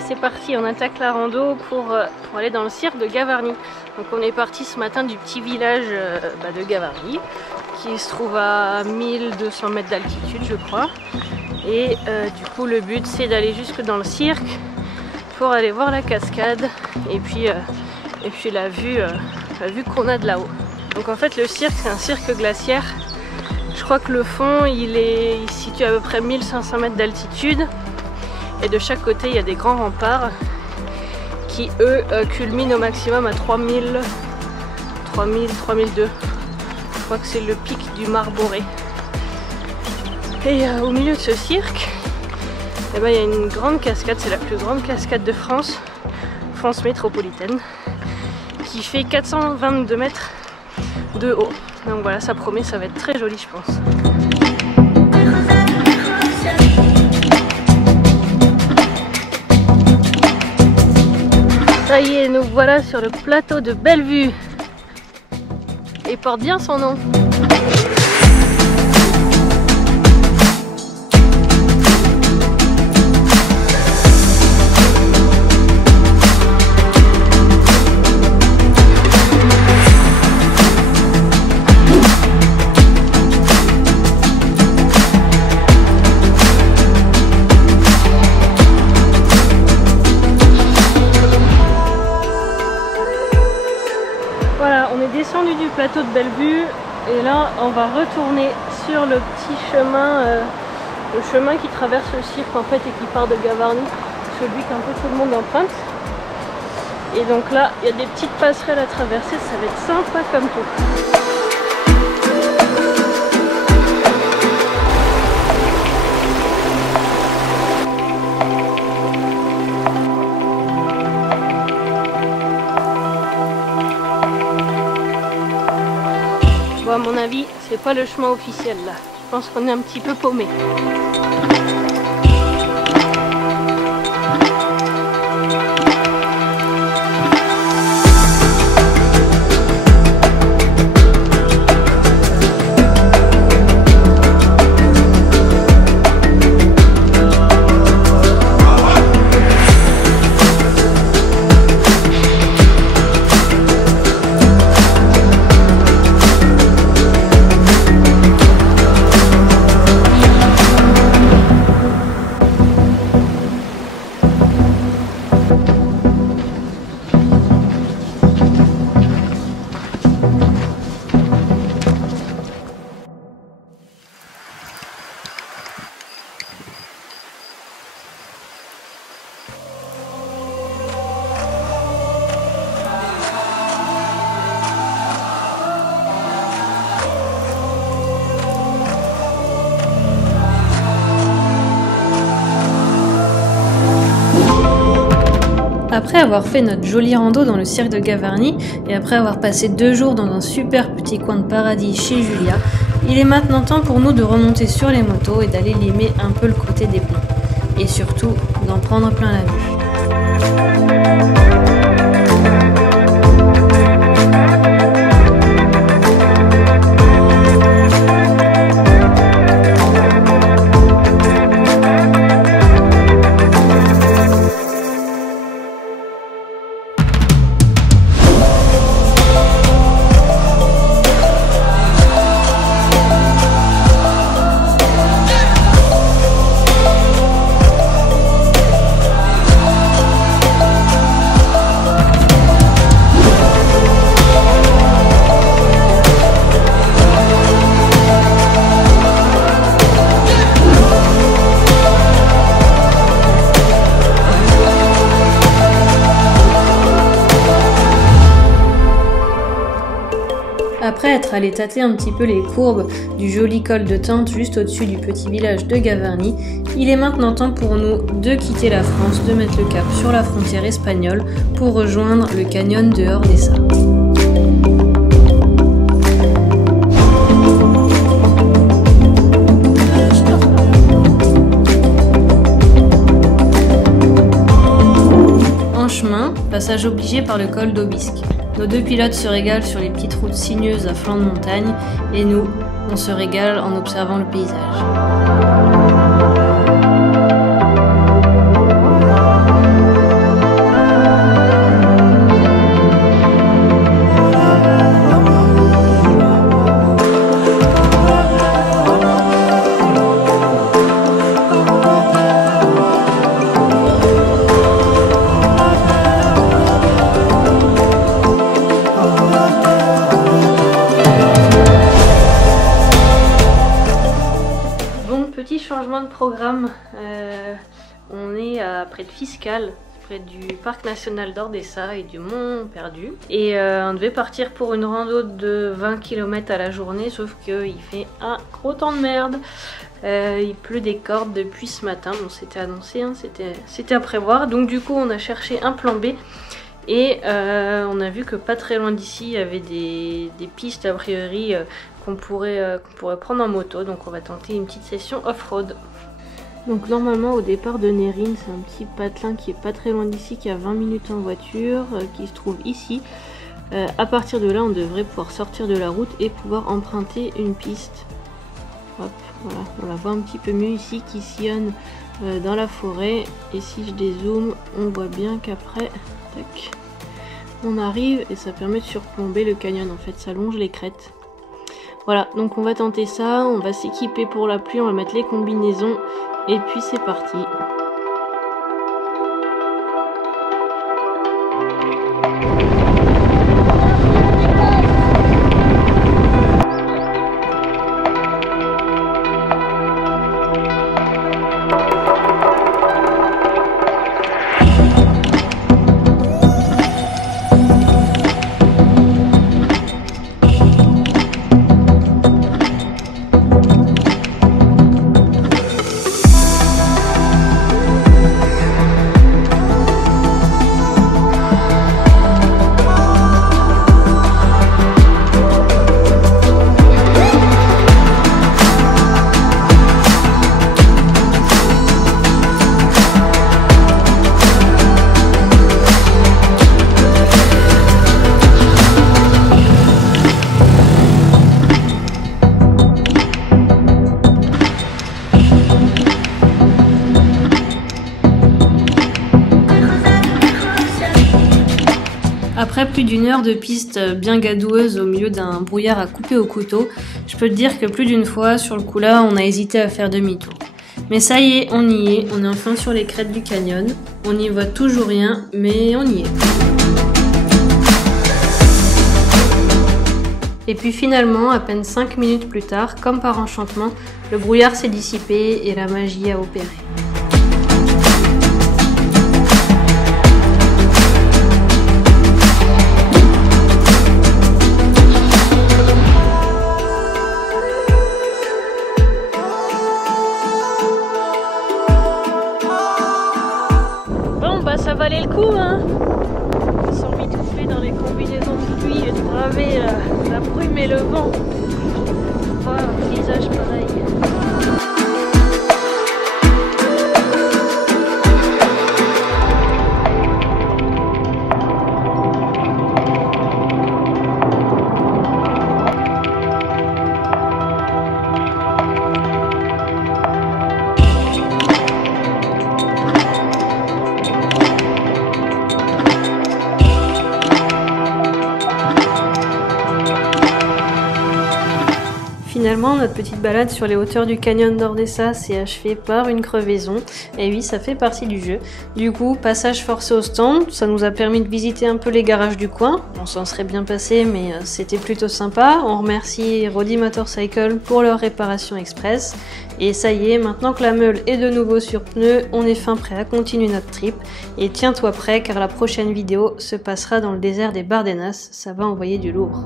Allez, c'est parti, on attaque la rando pour aller dans le cirque de Gavarnie. Donc on est parti ce matin du petit village de Gavarnie, qui se trouve à 1200 mètres d'altitude, je crois. Et du coup, le but, c'est d'aller jusque dans le cirque pour aller voir la cascade et puis la vue qu'on a de là-haut. Donc en fait, le cirque, c'est un cirque glaciaire. Je crois que le fond, il se situe à peu près 1500 mètres d'altitude. Et de chaque côté, il y a des grands remparts qui, eux, culminent au maximum à 3000, 3002. Je crois que c'est le pic du Marboré. Et au milieu de ce cirque, il y a une grande cascade, c'est la plus grande cascade de France, France métropolitaine, qui fait 422 mètres de haut. Donc voilà, ça promet, ça va être très joli, je pense. Ça y est, nous voilà sur le plateau de Bellevue. Et porte bien son nom. Descendu du plateau de Bellevue et là on va retourner sur le petit chemin, le chemin qui traverse le cirque en fait et qui part de Gavarnie, celui qu'un peu tout le monde emprunte. Et donc là il y a des petites passerelles à traverser, ça va être sympa comme tout. À mon avis, c'est pas le chemin officiel là. Je pense qu'on est un petit peu paumé. Après avoir fait notre jolie rando dans le cirque de Gavarnie et après avoir passé 2 jours dans un super petit coin de paradis chez Julia, il est maintenant temps pour nous de remonter sur les motos et d'aller limer un peu le côté des pneus. Et surtout, d'en prendre plein la vue. Après être allé tâter un petit peu les courbes du joli col de Tente juste au-dessus du petit village de Gavarnie, il est maintenant temps pour nous de quitter la France, de mettre le cap sur la frontière espagnole pour rejoindre le canyon de Ordesa. En chemin, passage obligé par le col d'Aubisque. Nos 2 pilotes se régalent sur les petites routes sinueuses à flanc de montagne et nous, on se régale en observant le paysage. programme. On est près de Fiscal, près du parc national d'Ordesa et du Mont Perdu. Et on devait partir pour une rando de 20 km à la journée, sauf qu'il fait un gros temps de merde. Il pleut des cordes depuis ce matin, bon c'était annoncé, hein, c'était à prévoir. Donc du coup on a cherché un plan B et on a vu que pas très loin d'ici il y avait des pistes a priori qu'on pourrait prendre en moto. Donc on va tenter une petite session off-road. Donc normalement au départ de Nérine, c'est un petit patelin qui est pas très loin d'ici, qui a 20 minutes en voiture, qui se trouve ici. À partir de là on devrait pouvoir sortir de la route et pouvoir emprunter une piste. Hop, voilà, on la voit un petit peu mieux ici qui sillonne dans la forêt. Et si je dézoome, on voit bien qu'après, tac, on arrive et ça permet de surplomber le canyon. En fait, ça longe les crêtes. Voilà, donc on va tenter ça, on va s'équiper pour la pluie, on va mettre les combinaisons et puis c'est parti. Après plus d'une heure de piste bien gadoueuse au milieu d'un brouillard à couper au couteau, je peux te dire que plus d'une fois, sur le coup là, on a hésité à faire demi-tour. Mais ça y est, on est enfin sur les crêtes du canyon. On n'y voit toujours rien, mais on y est. Et puis finalement, à peine 5 minutes plus tard, comme par enchantement, le brouillard s'est dissipé et la magie a opéré. Ça valait le coup, hein, sans m'étouffer dans les combinaisons de pluie et de braver la brume et le vent. Voilà, un paysage pareil. Finalement, notre petite balade sur les hauteurs du canyon d'Ordesa s'est achevée par une crevaison. Et oui, ça fait partie du jeu. Du coup, passage forcé au stand, ça nous a permis de visiter un peu les garages du coin. On s'en serait bien passé, mais c'était plutôt sympa. On remercie Roddy Motorcycle pour leur réparation express. Et ça y est, maintenant que la meule est de nouveau sur pneus, on est fin prêt à continuer notre trip. Et tiens-toi prêt, car la prochaine vidéo se passera dans le désert des Bardenas. Ça va envoyer du lourd.